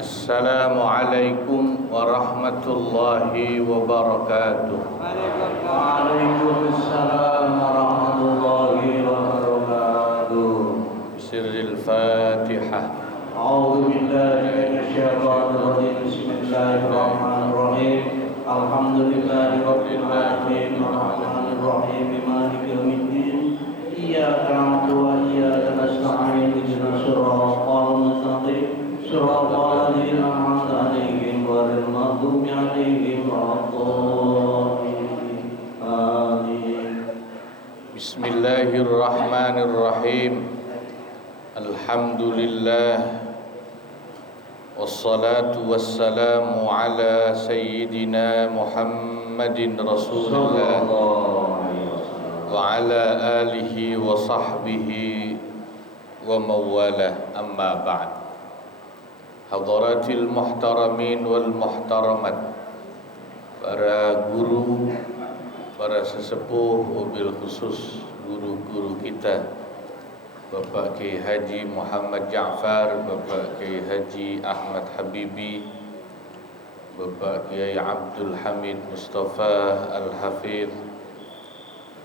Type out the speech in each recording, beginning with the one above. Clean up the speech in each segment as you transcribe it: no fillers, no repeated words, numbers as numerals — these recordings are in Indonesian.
Assalamualaikum warahmatullahi wabarakatuh. Waalaikumsalam warahmatullahi wabarakatuh. Sirril Fatihah. A'udzu billahi minasyaitonir rajim. Bismillahirrahmanirrahim. Alhamdulillahi rabbil alamin arrahmanir rahim maliki yaumiddin. Iyyaka na'budu wa iyyaka nasta'in. Ihdinas siratal mustaqim. صراط الذين أنعمت عليهم غير المغضوب عليهم ولا الضالين آمين. Bismillahirrahmanirrahim. Alhamdulillah wassalatu wassalamu ala sayyidina Muhammadin Rasulullah wa ala alihi wa sahbihi wa mawalah, amma ba'd. Hadaratil muhtaramin wal muhtaramat, para guru, para sesepuh, wabil khusus guru-guru kita, Bapak Kiai Haji Muhammad Ja'far, Bapak Kiai Haji Ahmad Habibi, Bapak Kiai Abdul Hamid Mustafa Al-Hafidh,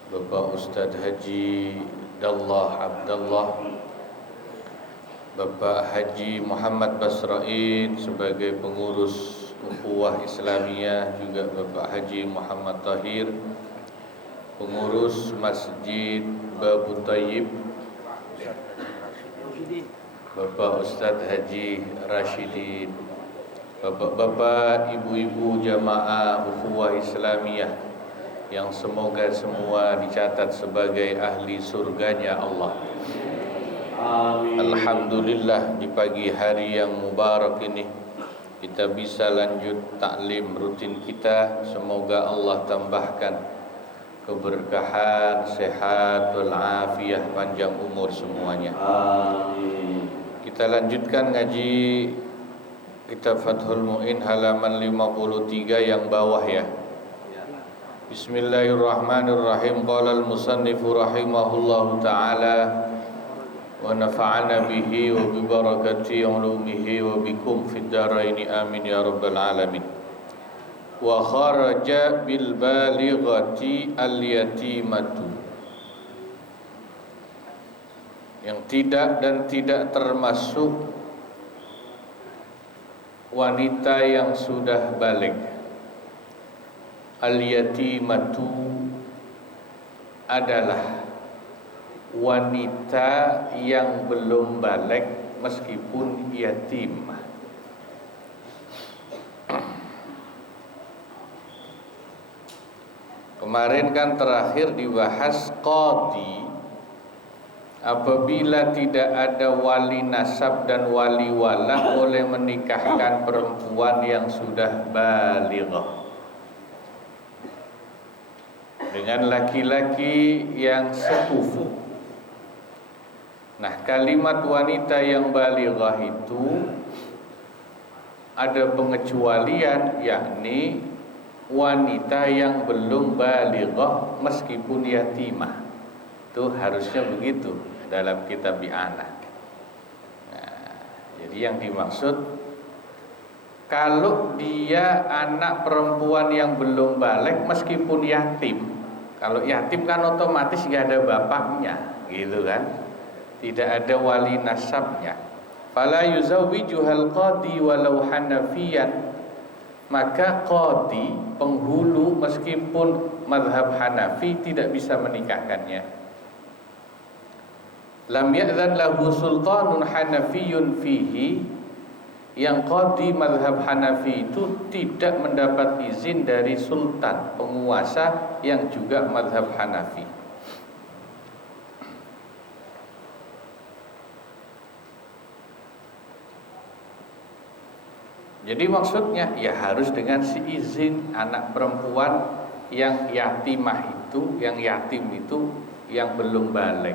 Bapak Ustadz Haji Dallah Abdullah, Bapak Haji Muhammad Basrain sebagai pengurus Ukhuwah Islamiyah, juga Bapak Haji Muhammad Tahir, pengurus Masjid Babu Tayyib, Bapak Ustadz Haji Rashidin, Bapak-bapak, ibu-ibu jamaah Ukhuwah Islamiyah yang semoga semua dicatat sebagai ahli surganya Allah. Amin. Alhamdulillah, di pagi hari yang mubarak ini kita bisa lanjut taklim rutin kita. Semoga Allah tambahkan keberkahan, sehat, wal-afiyah, panjang umur semuanya. Amin. Kita lanjutkan ngaji kitab Fathul Mu'in halaman 53 yang bawah ya. Bismillahirrahmanirrahim. Qala al-musannifu rahimahullahu ta'ala wa nafa'ana bihi wa bi barakati ulumihi wa bikum fid dharaini amin ya rabbal alamin. Wa kharaja bil balighati al yatimatu, yang tidak dan tidak termasuk wanita yang sudah balik. Al yatimatu adalah wanita yang belum balik meskipun yatim. Kemarin kan terakhir dibahas qadhi, apabila tidak ada wali nasab dan wali wala boleh menikahkan perempuan yang sudah balighah dengan laki-laki yang sepupu. Nah, kalimat wanita yang balighah itu ada pengecualian, yakni wanita yang belum balighah meskipun yatimah. Itu harusnya begitu dalam kitab I'anah. Nah, jadi yang dimaksud, kalau dia anak perempuan yang belum balik meskipun yatim. Kalau yatim kan otomatis gak ada bapaknya, gitu kan? Tidak ada wali nasabnya. Fala yuzawwijuhal qadhi walau hanafiyan, maka qadhi, penghulu meskipun mazhab Hanafi, tidak bisa menikahkannya. Lam ya'zan lahu sultanun hanafiyun fihi, yang qadhi mazhab Hanafi itu tidak mendapat izin dari sultan, penguasa yang juga mazhab Hanafi. Jadi maksudnya ya harus dengan seizin anak perempuan yang yatimah itu, yang yatim itu, yang belum balik.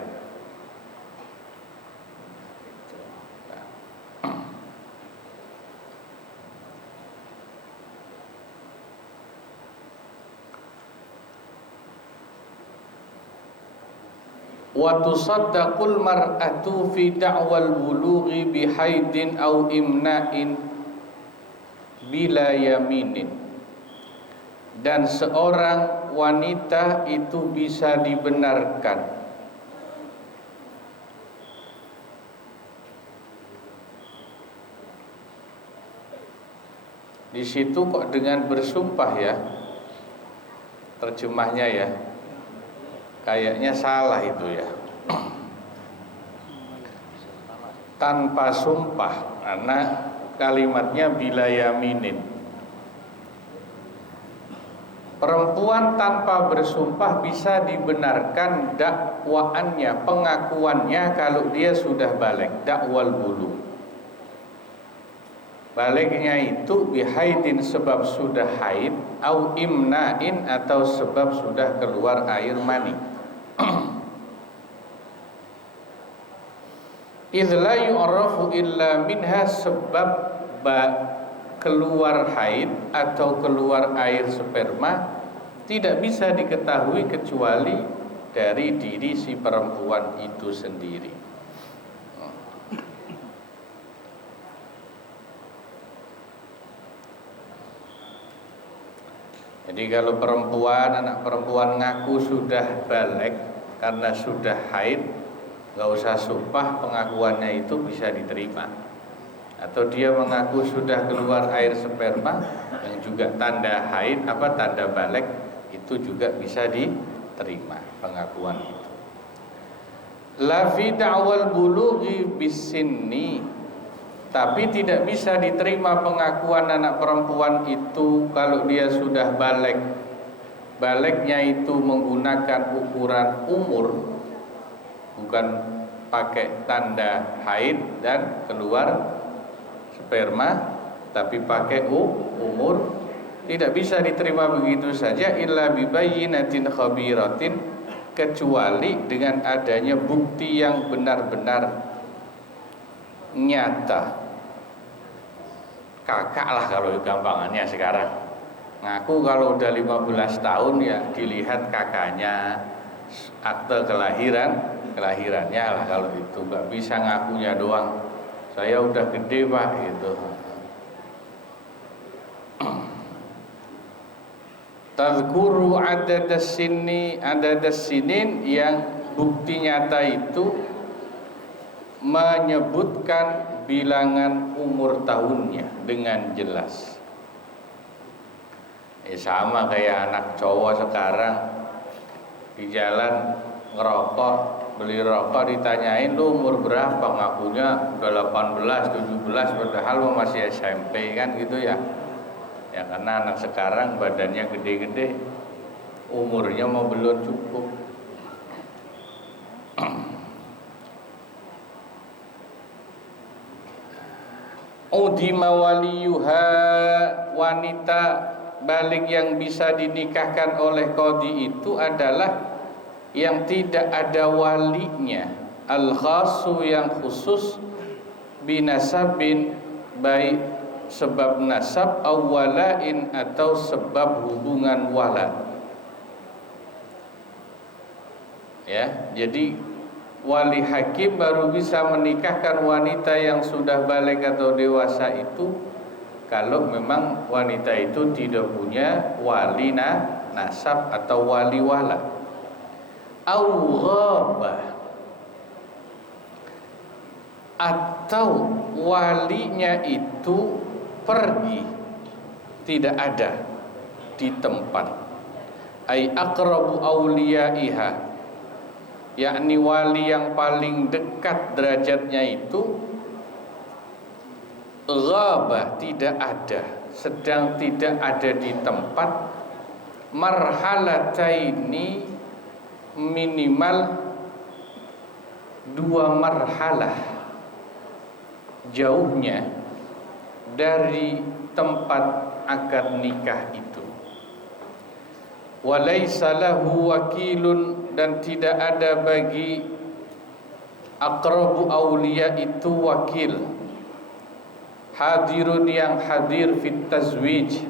Wa tusaddaqul mar'atu fi da'wal bulughi bihaidin aw imna'in bila yaminin, dan seorang wanita itu bisa dibenarkan di situ kok dengan bersumpah ya, terjemahnya ya, kayaknya salah itu ya. Tanpa sumpah, karena kalimatnya bila yaminin. Perempuan tanpa bersumpah bisa dibenarkan dakwaannya, pengakuannya kalau dia sudah balik, dakwal bulu. Baliknya itu bihaidin sebab sudah haid, au imnain atau sebab sudah keluar air mani. Idz la yu'rafu illa minha, sebab keluar haid atau keluar air sperma tidak bisa diketahui kecuali dari diri si perempuan itu sendiri. Jadi kalau perempuan, anak perempuan ngaku sudah balik karena sudah haid, nggak usah sumpah, pengakuannya itu bisa diterima. Atau dia mengaku sudah keluar air sperma yang juga tanda haid, tanda balik, itu juga bisa diterima pengakuan itu. La fi da'wal bulughi bisinni, tapi tidak bisa diterima pengakuan anak perempuan itu kalau dia sudah balik. Baliknya itu menggunakan ukuran umur, bukan pakai tanda haid dan keluar sperma, tapi pakai umur. Tidak bisa diterima begitu saja illa bibayyinatin khabiratin, kecuali dengan adanya bukti yang benar-benar nyata. Kakak lah kalau gampangannya sekarang. Ngaku kalau udah 15 tahun ya dilihat kakaknya, akte kelahirannya lah kalau itu. Gak bisa ngakunya doang, saya udah gede pak gitu. Tadhkuru adadas sinin, yang bukti nyata itu menyebutkan bilangan umur tahunnya dengan jelas. Sama kayak anak cowok sekarang di jalan ngerokok, beli rokok, ditanyain lu umur berapa, ngakunya udah 18, 17 padahal masih SMP kan gitu ya. Ya karena anak sekarang badannya gede-gede, umurnya mau belum cukup. Udima waliyuha, wanita balik yang bisa dinikahkan oleh qadhi itu adalah yang tidak ada walinya, al-khassu, yang khusus, binasabin, baik sebab nasab, awwalain atau sebab hubungan wala. Ya, jadi wali hakim baru bisa menikahkan wanita yang sudah balik atau dewasa itu kalau memang wanita itu tidak punya wali nasab atau wali wala. Au ghabah, atau walinya itu pergi, tidak ada di tempat. Ai aqrabu auliyaiha, yakni wali yang paling dekat derajatnya itu ghabah, tidak ada, sedang tidak ada di tempat. Marhalataini, minimal 2 marhalah jauhnya dari tempat akad nikah itu. Walaysa lahu wakilun, dan tidak ada bagi aqrabu auliya itu wakil, hadirun, yang hadir fit tazwij,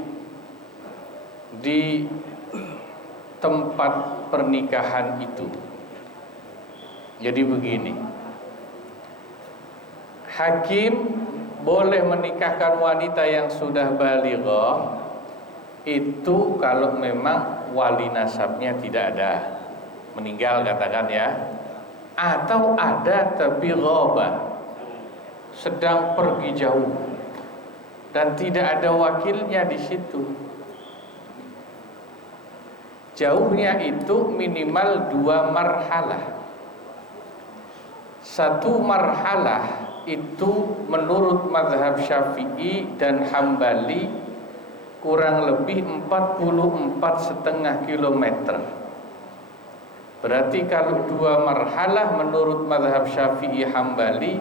di tempat pernikahan itu. Jadi begini, hakim boleh menikahkan wanita yang sudah balighah itu kalau memang wali nasabnya tidak ada, meninggal katakan ya, atau ada tapi ghabah, sedang pergi jauh dan tidak ada wakilnya di situ. Jauhnya itu minimal 2 marhalah. 1 marhalah itu menurut mazhab Syafi'i dan Hambali kurang lebih 44,5 kilometer. Berarti kalau 2 marhalah menurut mazhab Syafi'i Hambali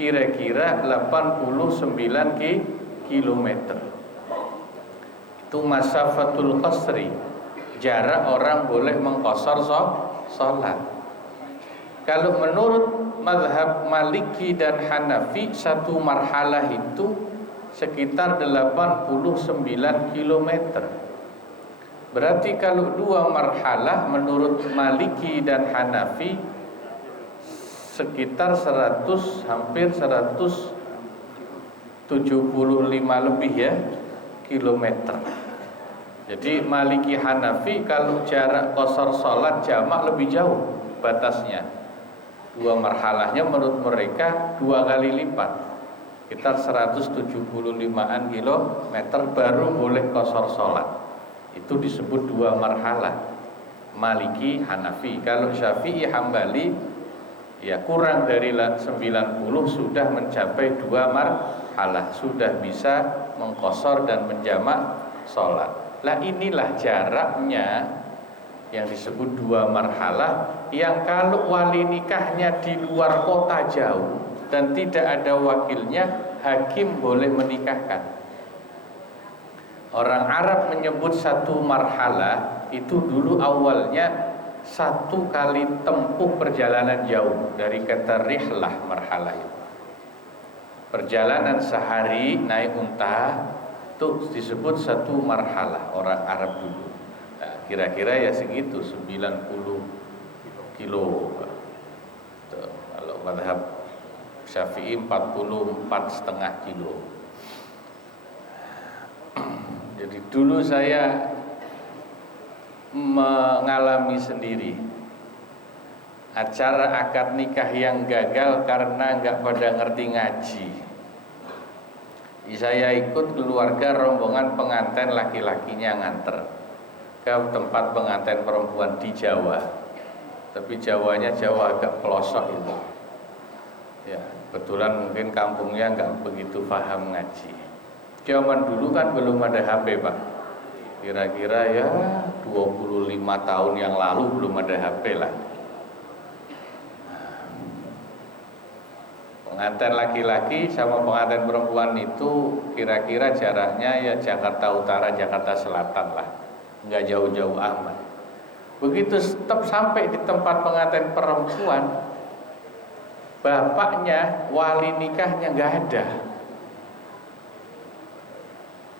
kira-kira 89 kilometer. Itu masafatul qasri, jarak orang boleh mengqasar sholat. Kalau menurut mazhab Maliki dan Hanafi 1 marhalah itu sekitar 89 kilometer. Berarti kalau 2 marhalah menurut Maliki dan Hanafi sekitar 100, hampir 175 lebih ya kilometer. Jadi Maliki Hanafi kalau jarak qasar salat jamak lebih jauh batasnya. 2 marhalahnya menurut mereka 2 kali lipat, sekitar 175-an kilometer baru boleh qasar salat. Itu disebut 2 marhalah Maliki Hanafi. Kalau Syafi'i Hambali ya kurang dari 90 sudah mencapai 2 marhalah, sudah bisa mengqasar dan menjamak salat. Lah inilah jaraknya yang disebut 2 marhalah, yang kalau wali nikahnya di luar kota jauh dan tidak ada wakilnya, hakim boleh menikahkan. Orang Arab menyebut 1 marhalah itu dulu awalnya 1 kali tempuh perjalanan jauh, dari kata rihlah marhalah itu. Perjalanan sehari naik unta itu disebut 1 marhalah orang Arab dulu. Nah, kira-kira ya segitu 90 kilo. Tuh, kalau mazhab Syafi'i 44,5 kilo. Jadi dulu saya mengalami sendiri acara akad nikah yang gagal karena nggak pada ngerti ngaji. Saya ikut keluarga rombongan pengantin laki-lakinya nganter ke tempat pengantin perempuan di Jawa, tapi Jawanya Jawa agak pelosok itu. Ya, kebetulan mungkin kampungnya nggak begitu paham ngaji. Zaman dulu kan belum ada HP, Pak. Kira-kira ya 25 tahun yang lalu belum ada HP lah. Pengantin laki-laki sama pengantin perempuan itu kira-kira jaraknya ya Jakarta Utara, Jakarta Selatan lah, nggak jauh-jauh amat. Begitu stop sampai di tempat pengantin perempuan, bapaknya wali nikahnya nggak ada.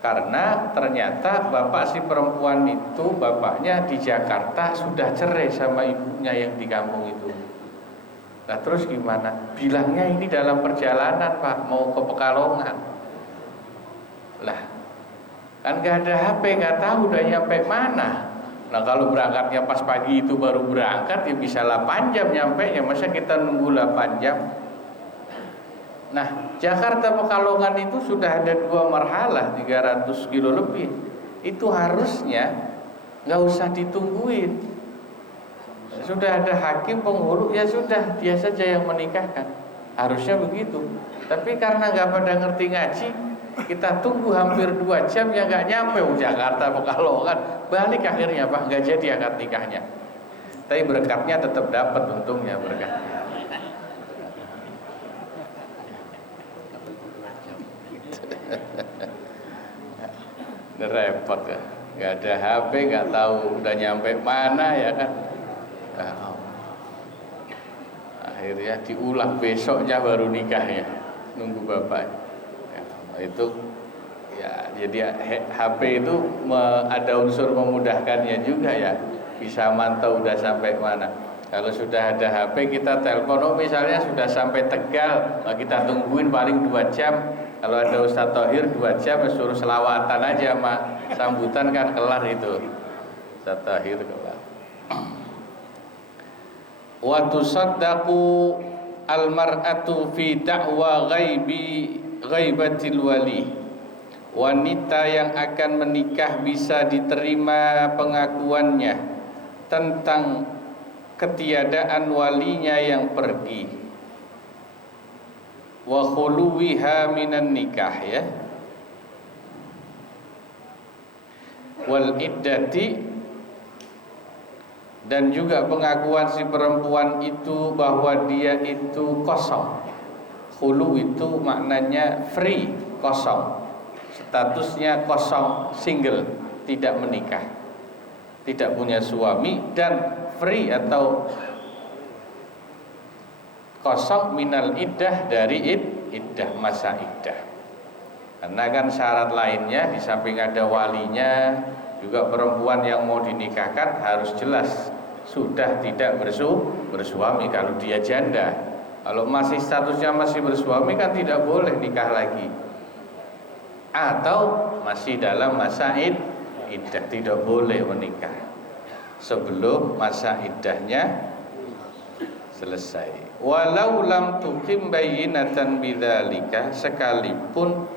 Karena ternyata bapak si perempuan itu, bapaknya di Jakarta sudah cerai sama ibunya yang di kampung itu. Nah terus gimana? Bilangnya ini dalam perjalanan, Pak, mau ke Pekalongan. Lah, kan gak ada HP, gak tahu udah nyampe mana. Nah kalau berangkatnya pas pagi itu baru berangkat, ya bisa 8 jam nyampe, ya masa kita nunggu 8 jam. Nah Jakarta Pekalongan itu sudah ada 2 marhalah, 300 kilo lebih. Itu harusnya gak usah ditungguin. Sudah ada hakim penghulu, ya sudah dia saja yang menikahkan. Harusnya begitu. Tapi karena nggak pada ngerti ngaji, kita tunggu hampir 2 jam ya nggak nyampe Jakarta Pekalongan. Balik akhirnya, Pak, nggak jadi akad nikahnya. Tapi berkatnya tetap dapat, untungnya berkatnya. Repot ya, nggak ada HP, nggak tahu udah nyampe mana ya kan. Akhirnya diulang besoknya baru nikahnya, nunggu bapak. Ya, itu ya, jadi HP itu ada unsur memudahkannya juga ya, bisa mantau udah sampai mana. Kalau sudah ada HP kita telepon, oh misalnya sudah sampai Tegal, kita tungguin paling 2 jam. Kalau ada Ustadz Thohir 2 jam, suruh selawatan aja sama sambutan kan kelar itu. Ustadz Thohir kelar. Wa tusaddaqu almar'atu fi da'wa ghaibatil wali. Wanita yang akan menikah bisa diterima pengakuannya tentang ketiadaan walinya yang pergi. Wa khuluwiha minan nikah, ya. Wal iddati, dan juga pengakuan si perempuan itu bahwa dia itu kosong. Khulu itu maknanya free, kosong. Statusnya kosong, single, tidak menikah, tidak punya suami, dan free atau kosong minal iddah, dari iddah, masa iddah. Karena kan syarat lainnya di samping ada walinya, juga perempuan yang mau dinikahkan harus jelas sudah tidak bersuami kalau dia janda. Kalau masih statusnya masih bersuami kan tidak boleh nikah lagi. Atau masih dalam masa iddah, tidak boleh menikah sebelum masa iddahnya selesai. Walau lam tuqim bayyinatan bidzalika, sekalipun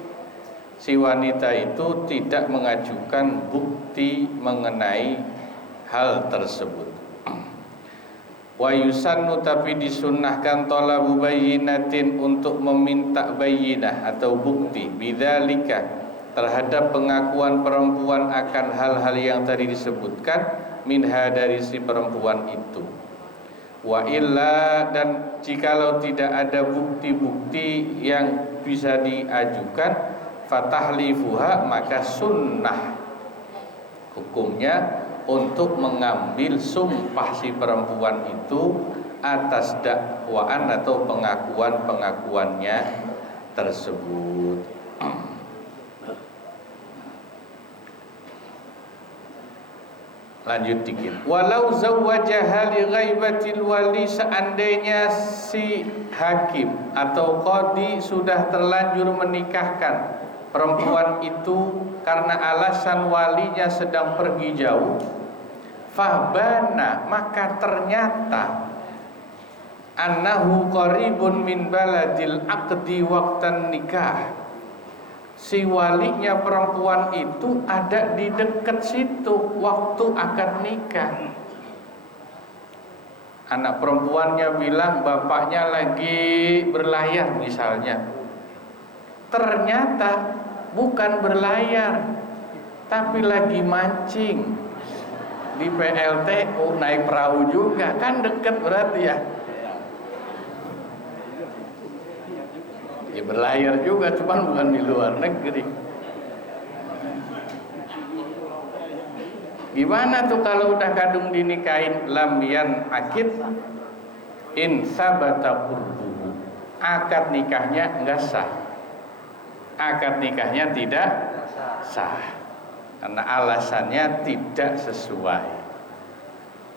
si wanita itu tidak mengajukan bukti mengenai hal tersebut. Wa yusannu, tapi disunnahkan talabu bayyinatin, untuk meminta bayyinah atau bukti bidzalika, terhadap pengakuan perempuan akan hal-hal yang tadi disebutkan, minha, dari si perempuan itu. Wa illa, dan jikalau tidak ada bukti-bukti yang bisa diajukan, fatahlifuha, maka sunnah hukumnya untuk mengambil sumpah si perempuan itu atas dakwaan atau pengakuan-pengakuannya tersebut. Lanjut dikit. Walau zawwajaha li ghaibatil wali, seandainya si hakim atau qadhi sudah terlanjur menikahkan perempuan itu karena alasan walinya sedang pergi jauh, fahbana, maka ternyata annahu qaribun min baladil aqdi waqtan nikah, si walinya perempuan itu ada di dekat situ waktu akad nikah. Anak perempuannya bilang bapaknya lagi berlayar misalnya, ternyata bukan berlayar tapi lagi mancing di PLTU, naik perahu juga, kan deket berarti ya. Ya berlayar juga, cuman bukan di luar negeri. Gimana tuh kalau udah kadung dinikahin? Lam yan akid in sabata qurbuhu, akad nikahnya enggak sah. Akad nikahnya tidak sah karena alasannya tidak sesuai.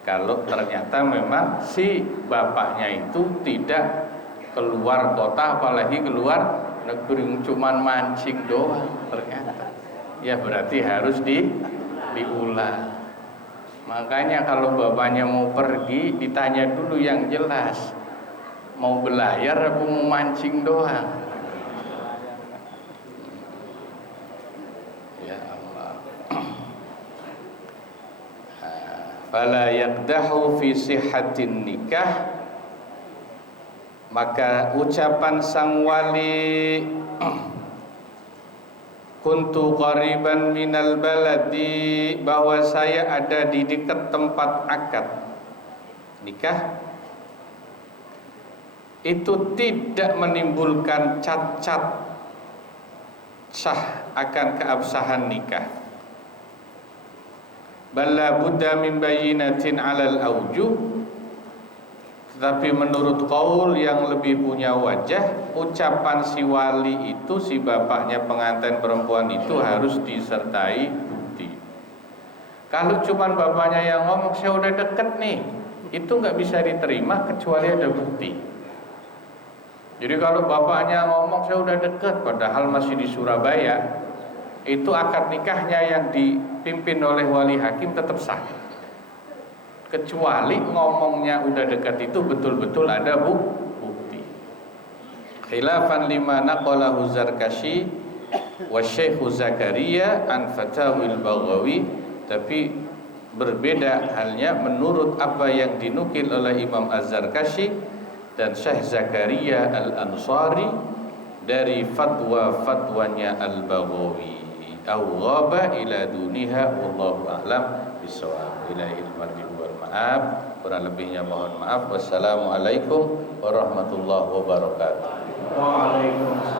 Kalau ternyata memang si bapaknya itu tidak keluar kota, apalagi keluar negeri, cuman mancing doang ternyata, ya berarti harus diulang. Makanya kalau bapaknya mau pergi ditanya dulu yang jelas, mau belayar atau mau mancing doang. Ya Allah. Fala yaqdahu fi sihhatin nikah, maka ucapan sang wali kuntu qariban minal baladi, bahwa saya ada di dekat tempat akad nikah, itu tidak menimbulkan cacat sah akan keabsahan nikah. Balla budda min bayyinatin 'alal aujuh, tetapi menurut qaul yang lebih punya wajah, ucapan si wali itu, si bapaknya pengantin perempuan itu harus disertai bukti. Kalau cuma bapaknya yang ngomong, saya udah deket nih, itu nggak bisa diterima kecuali ada bukti. Jadi kalau bapaknya ngomong saya udah deket padahal masih di Surabaya, itu akad nikahnya yang dipimpin oleh wali hakim tetap sah. Kecuali ngomongnya udah dekat itu betul-betul ada bukti. Khilafan lima naqalahu Zarkashi wa Syekh Zakaria an Fatawil Baghawi, tapi berbeda halnya menurut apa yang dinukil oleh Imam Az-Zarkashi dan Syekh Zakaria Al-Ansari dari fatwa-fatwanya Al-Baghawi. Aw ghaba ila duniha wallahu a'lam bissawab. Ilahil marji wal ma'af. Kurang lebihnya mohon maaf. Wassalamualaikum warahmatullahi wabarakatuh. Waalaikumsalam.